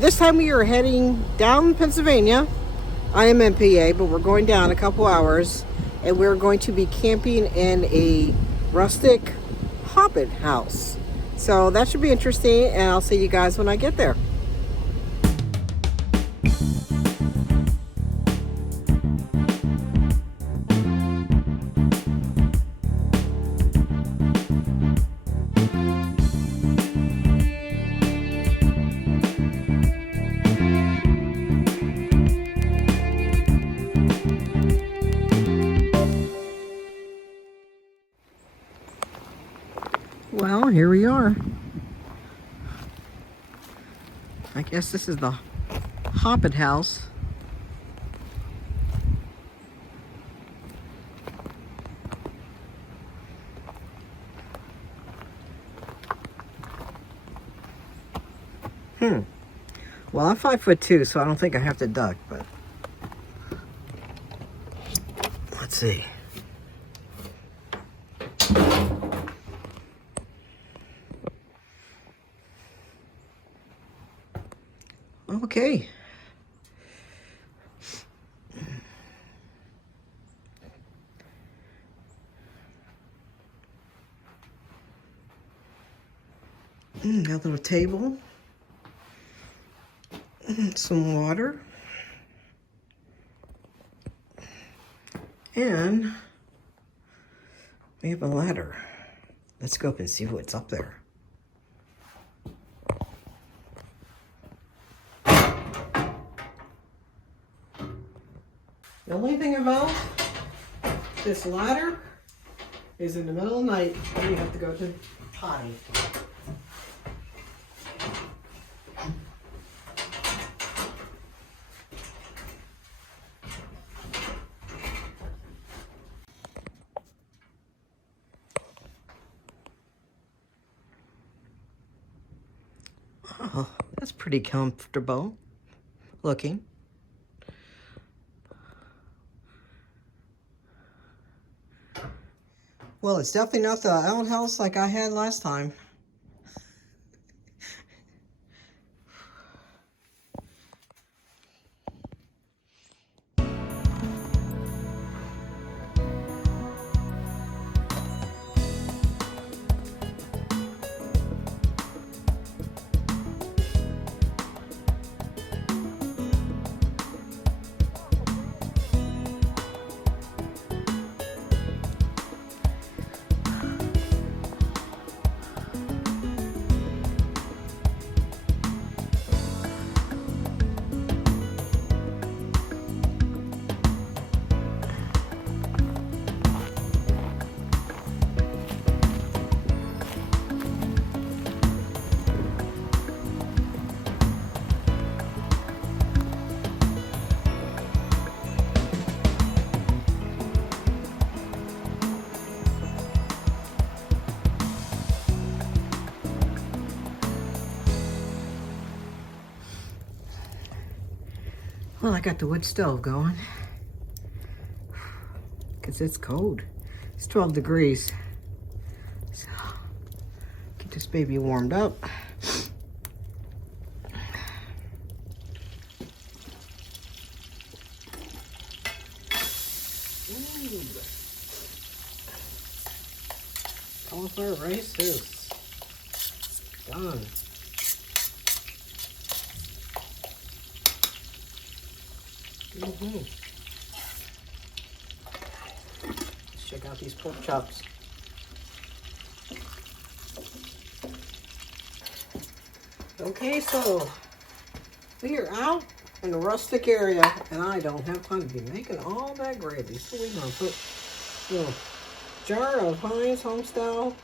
This time we are heading down Pennsylvania. I am in PA, but we're going down a couple hours, and we're going to be camping in a rustic Hobbit house. So that should be interesting, and I'll see you guys when I get there. Well, here we are. I guess this is the Hobbit House. Well, I'm 5'2", so I don't think I have to duck, but let's see. Okay. Got a little table. Some water. And we have a ladder. Let's go up and see what's up there. The only thing about this ladder is in the middle of the night you have to go to potty. Oh, that's pretty comfortable looking. Well, it's definitely not the outhouse like I had last time. Well, I got the wood stove going because it's cold. It's 12 degrees. So, get this baby warmed up. Ooh. Cauliflower rice is done. Let's check out these pork chops. Okay, so we are out in the rustic area, and I don't have time to be making all that gravy. So we're gonna put a little jar of Heinz homestyle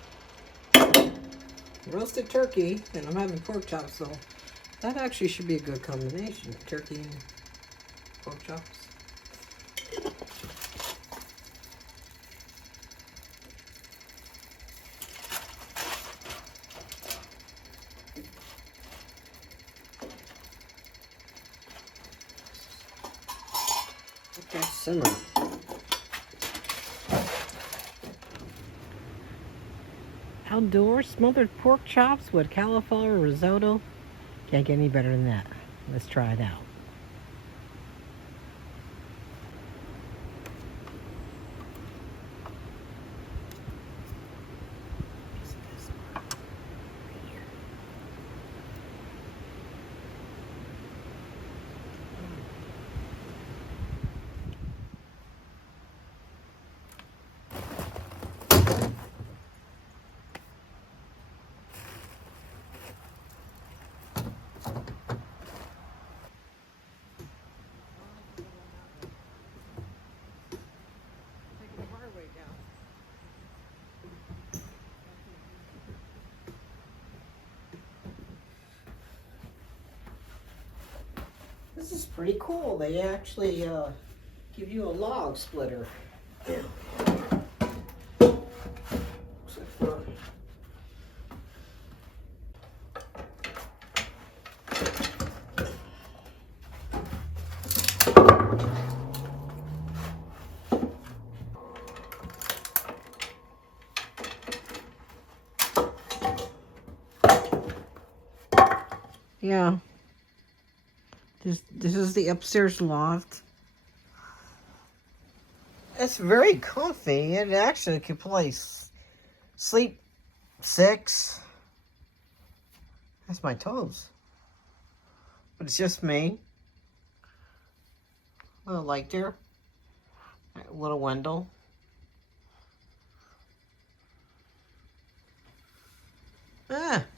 roasted turkey, and I'm having pork chops, so that actually should be a good combination. Turkey and pork chops. Let that simmer. Outdoor smothered pork chops with cauliflower risotto. Can't get any better than that. Let's try it out. This is pretty cool. They actually give you a log splitter. Yeah. Yeah. This is the upstairs loft. It's very comfy. It actually could sleep 6. That's my toes. But it's just me. A little light there. A little window.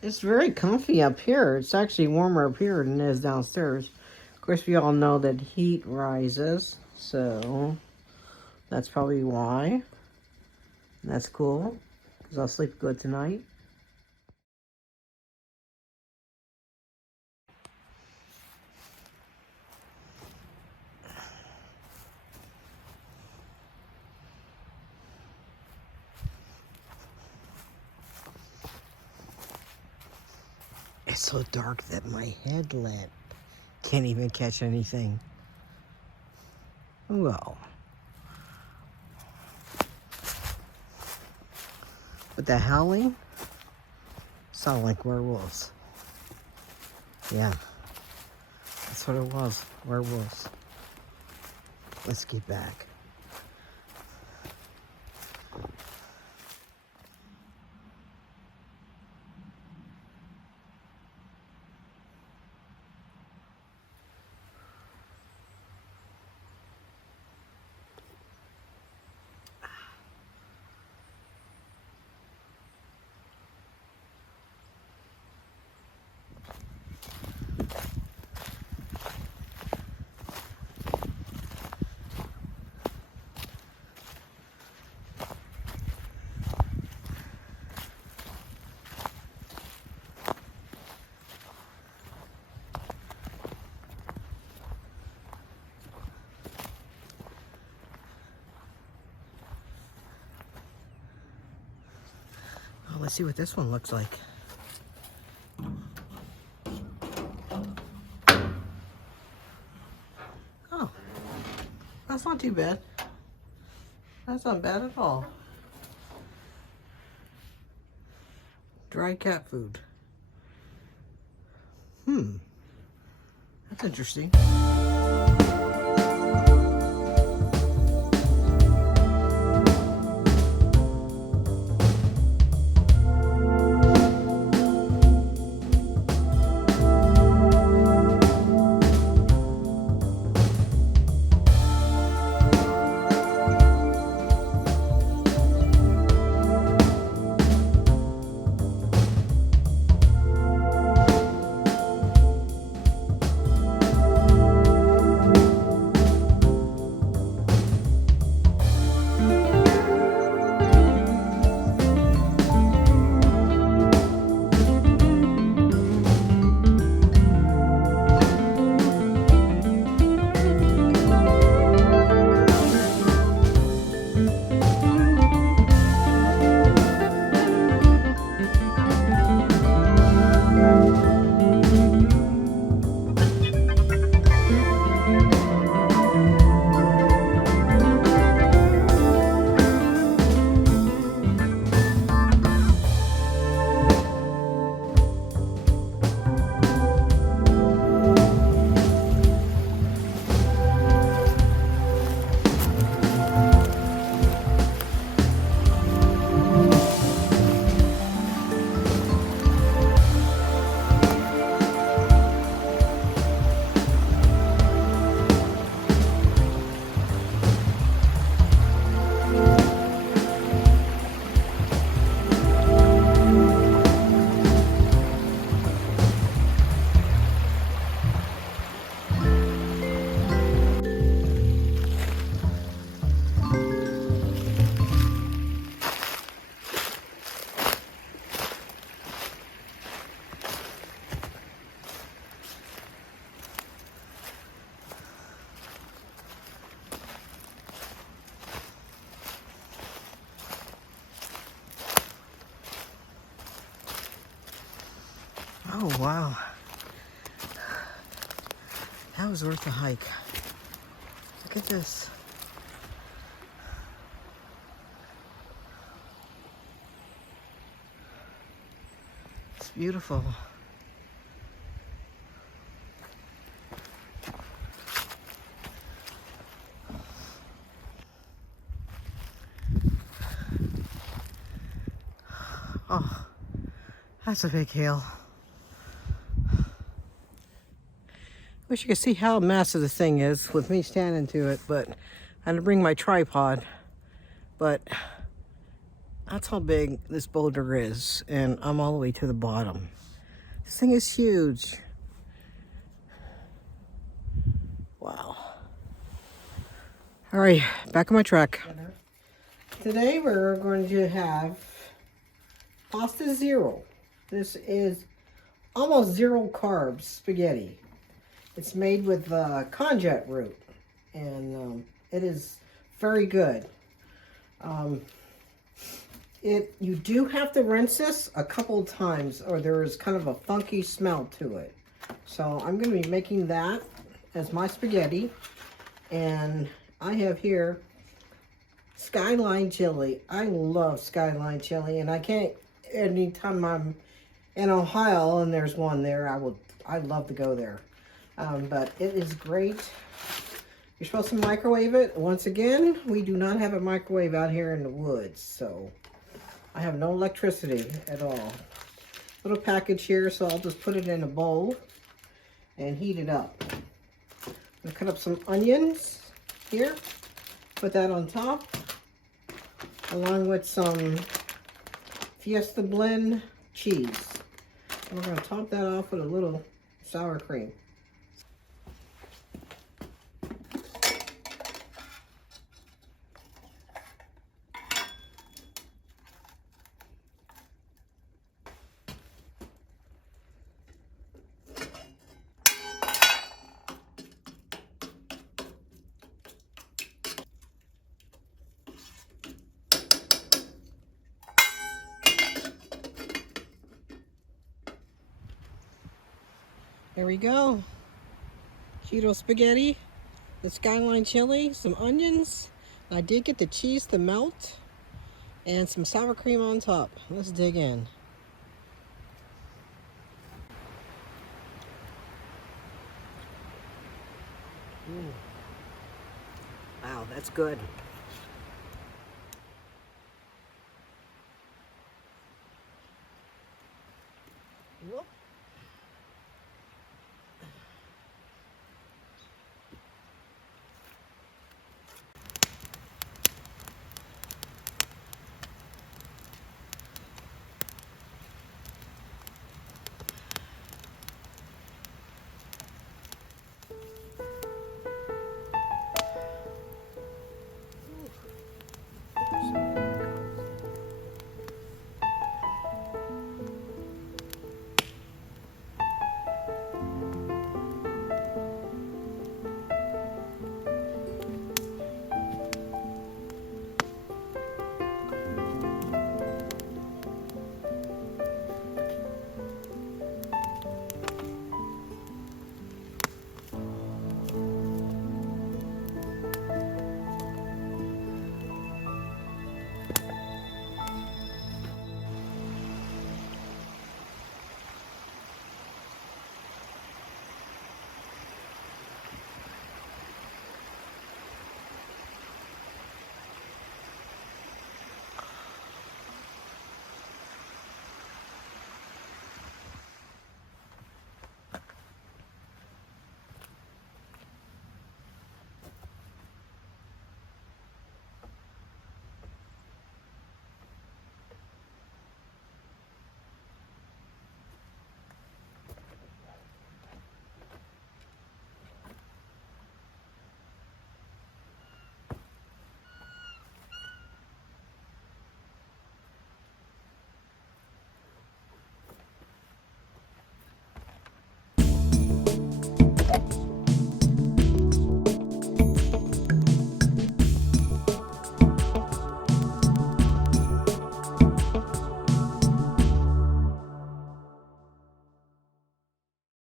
It's very comfy up here. It's actually warmer up here than it is downstairs. Of course, we all know that heat rises, so that's probably why. That's cool, because I'll sleep good tonight. It's so dark that my headlamp can't even catch anything. Well. But the howling sounded like werewolves. Yeah. That's what it was. Werewolves. Let's get back. Let's see what this one looks like. Oh, that's not too bad. That's not bad at all. Dry cat food. That's interesting. Wow. That was worth the hike. Look at this. It's beautiful. Oh, that's a big hill. Wish you could see how massive the thing is with me standing to it, but I had to bring my tripod. But that's how big this boulder is, and I'm all the way to the bottom. This thing is huge. Wow. All right, back on my truck. Today we're going to have pasta zero. This is almost zero carbs spaghetti. It's made with conjette root, and it is very good. You do have to rinse this a couple of times, or there is kind of a funky smell to it. So I'm going to be making that as my spaghetti, and I have here skyline chili. I love skyline chili, and I can't. Anytime I'm in Ohio and there's one there, I'd love to go there. But it is great. You're supposed to microwave it. Once again, we do not have a microwave out here in the woods, so I have no electricity at all. Little package here, so I'll just put it in a bowl and heat it up. I'm gonna cut up some onions here, put that on top, along with some Fiesta Blend cheese. And we're gonna top that off with a little sour cream. There we go. Keto spaghetti, the skyline chili, some onions. I did get the cheese to melt, and some sour cream on top. Let's dig in. Wow, that's good.